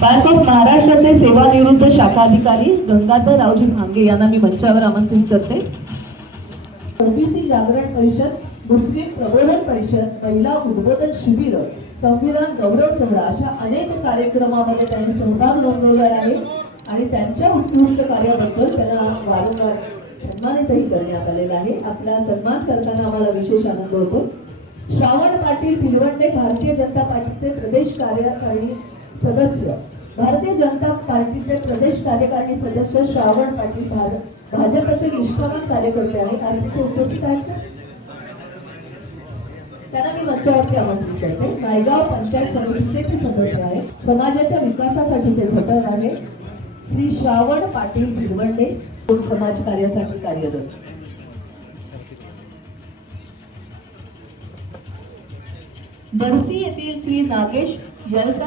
bank of महाराष्ट्राचे सेवानिवृत्त शाखा अधिकारी गंगाधर रावजी भांगे यांना मी मंचावर आमंत्रित करते ओबीसी जागरण परिषद मुस्लिम प्रबोधन परिषद महिला उद्बोधन शिबिर संविधान गौरव सोहळा अशा अनेक कार्यक्रमामध्ये त्यांनी सहभाग नोंदवला आहे आणि त्यांच्या उत्कृष्ट कार्याबद्दल त्यांना वारंवार सन्मानितही करण्यात आलेला आहे आपला सन्मान करताना आम्हाला विशेष आनंद होतो श्रावण पाटील भिलवंडे भारतीय जनता पार्टीचे प्रदेश कार्यकारिणी सदस्य भारतीय जनता पार्टीचे प्रदेश कार्यकारिणी सदस्य श्रावण पाटील भाजपचे निष्ठावान कार्यकर्ते आहेत आज तिथे उपस्थित आहेत का त्यांना मी मंचावरती आमंत्रित करते नायगाव पंचायत समितीचे ते सदस्य आहेत समाजाच्या विकासासाठी ते झटत आहे श्री श्रावण पाटील भिरवंडे समाज कार्यासाठी कार्यरत बरसी येथील श्री नागेश यरसा